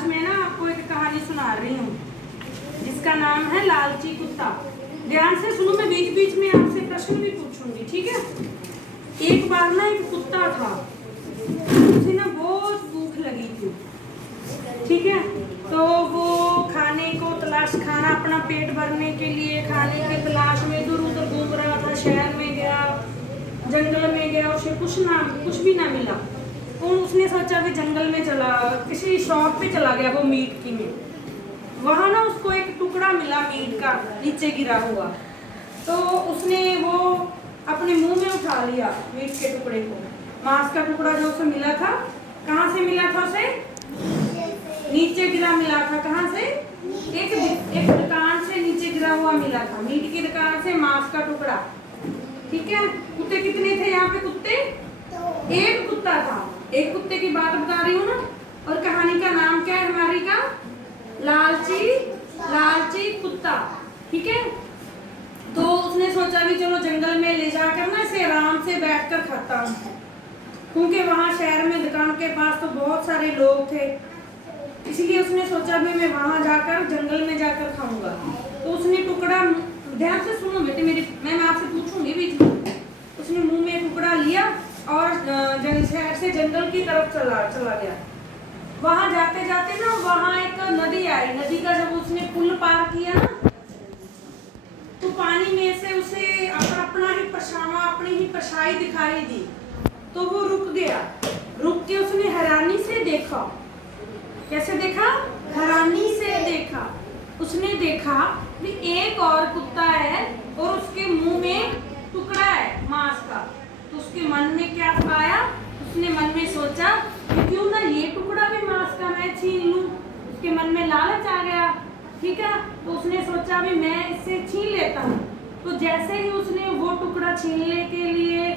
आज मैं ना आपको एक कहानी सुना रही हूँ जिसका नाम है लालची कुत्ता। ध्यान से सुनो, मैं बीच बीच में आपसे प्रश्न भी पूछूंगी, ठीक है। एक बार ना एक कुत्ता था, उसे ना बहुत भूख लगी थी, ठीक है। तो वो खाने को तलाश, खाना अपना पेट भरने के लिए खाने के तलाश में इधर उधर घूम रहा था। शहर में गया, जंगल में गया, उसे कुछ भी ना मिला। तो उसने सोचा कि जंगल में चला, किसी शॉप पे चला गया वो मीट की में। वहाँ ना उसको एक टुकड़ा मिला मीट का, नीचे गिरा हुआ। तो उसने वो अपने मुंह में उठा लिया मीट के टुकड़े को। मांस का टुकड़ा जो उसे मिला था, कहाँ से मिला था उसे? नीचे गिरा मिला था। कहाँ से? एक दुकान से नीचे गिरा हुआ मिला था, मीट की दुकान से मांस का टुकड़ा, ठीक है। कुत्ते कितने थे यहाँ पे? कुत्ते एक कुत्ता था। एक कुत्ते की बात बता रही हूँ ना। और कहानी का नाम क्या है हमारी का? लालची कुत्ता, ठीक है। तो उसने सोचा भी चलो जंगल में ले जाकर ना इसे आराम से बैठकर खाता हूँ, क्योंकि वहाँ शहर में दुकान के पास तो बहुत सारे लोग थे। इसलिए उसने सोचा भी मैं वहाँ जाकर जंगल में जाकर खाऊंगा। तो उसने टुकड़ा, ध्यान से सुनो बेटे मेरी, मैं आपसे पूछूंगी बीच में। उसने मुंह में टुकड़ा लिया और शहर से जंगल की तरफ चला गया। वहां जाते जाते ना वहां एक नदी आई। नदी का जब उसने पुल पार किया ना, तो पानी में से उसे अपना ही परछावा, अपनी ही परछाई दिखाई दी। तो वो रुक गया। रुक के उसने हैरानी से देखा। कैसे देखा? हैरानी से देखा। उसने देखा कि एक और कुत्ता है और उसके मुंह में टुकड़ा है मांस का। तो उसके मन में क्या पाया? उसने मन में सोचा कि क्यों ना ये टुकड़ा भी मांस का मैं छीन लूं। उसके मन में लालच आ गया, ठीक है। तो उसने सोचा भी मैं इससे छीन लेता हूँ। तो जैसे ही उसने वो टुकड़ा छीनने के लिए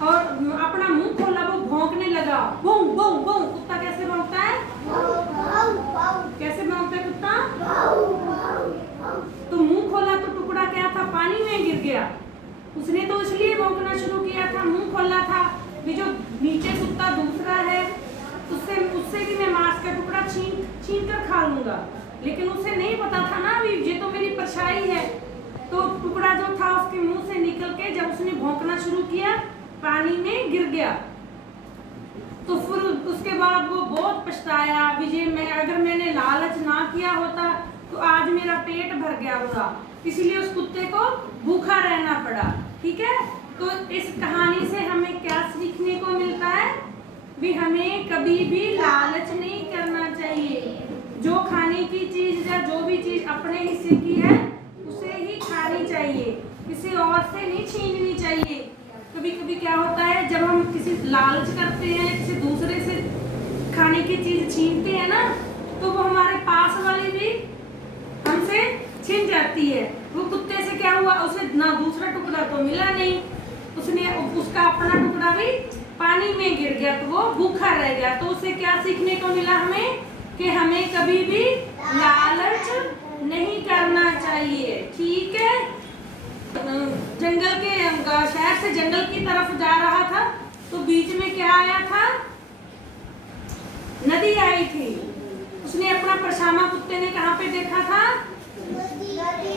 और अपना मुंह खोला, वो भौंकने लगा। भौं भौं भौं। कुत्ता कैसे भौंकता है? कैसे भौंकता है कुत्ता? तो मुंह खोला तो टुकड़ा क्या था? पानी में गिर गया। उसने तो इसलिए भौंकना शुरू किया था, मुंह खोला था कि जो नीचे कुत्ता दूसरा है उससे भी मैं मांस का टुकड़ा छीन कर खा लूंगा। लेकिन उसे नहीं पता था ना अभी ये तो मेरी परछाई है। तो टुकड़ा जो था उसके मुंह से निकल के जब उसने भौंकना शुरू किया, पानी में गिर गया। तो फिर उसके बाद वो बहुत पछताया, विजय मैं अगर मैंने लालच ना किया होता तो आज मेरा पेट भर गया होता। इसलिए उस कुत्ते को भूखा रहना पड़ा, ठीक है। तो इस कहानी से हमें क्या सीखने को मिलता है? भी हमें कभी भी लालच नहीं करना चाहिए। जो खाने की चीज या जो भी चीज अपने हिस्से की है उसे ही खानी चाहिए, किसी और से नहीं छीननी चाहिए। कभी कभी क्या होता है, जब हम किसी लालच करते हैं, किसी दूसरे से खाने की चीज छीनते हैं ना, तो वो हमारे पास वाली भी हमसे छिन जाती है। वो कुत्ते से क्या हुआ? उसे ना दूसरा टुकड़ा तो मिला नहीं, उसका अपना टुकड़ा भी पानी में गिर गया, तो वो भूखा रह गया। तो उसे क्या सीखने को मिला हमें? कि हमें कभी भी लालच नहीं करना चाहिए, ठीक है। जंगल के शहर से जंगल की तरफ जा रहा था, तो बीच में क्या आया था? नदी आई थी। उसने अपना परछावा कुत्ते ने कहाँ पे देखा था?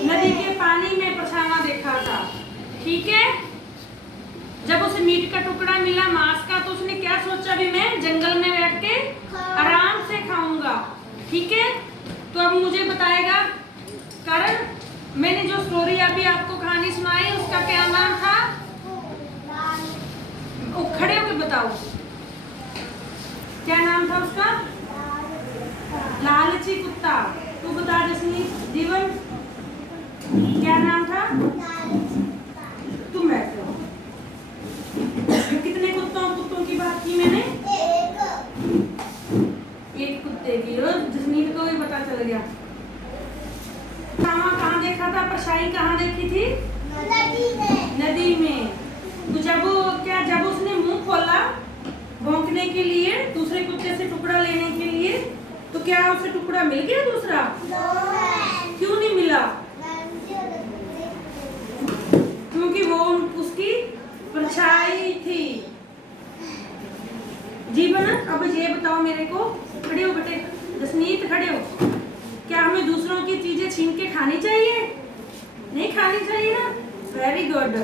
नदी के पानी में परछावा देखा था, ठीक है। जब उसे मीट का टुकड़ा मिला मांस का, तो उसने क्या सोचा भी मैं जंगल में बैठ के आराम से खाऊंगा, ठीक है। तो अब मुझे बताएगा करण, मैंने जो स्टोरी अभी आपको कहानी सुनाई उसका क्या नाम था? खड़े होकर बताओ क्या नाम था उसका? लालची कुत्ता। तू बता जसनी जीवन, क्या नाम था? तुम बैठो। कितने कुत्तों की बात की मैंने? एक कुत्ते की। और जसनीत को भी पता चल गया। कहाँ देखा था? परछाई कहाँ देखी थी? नदी में। तो जब उसने मुंह खोला भौंकने के लिए, दूसरे कुत्ते से टुकड़ा लेने के लिए, तो क्या उसे टुकड़ा मिल गया दूसरा? क्यों नहीं मिला? क्योंकि वो उसकी परछाई थी। जीवन अब ये बताओ मेरे को, खड़े हो बेटे जसनीत, खानी चाहिए, नहीं खानी चाहिए ना, वेरी गुड।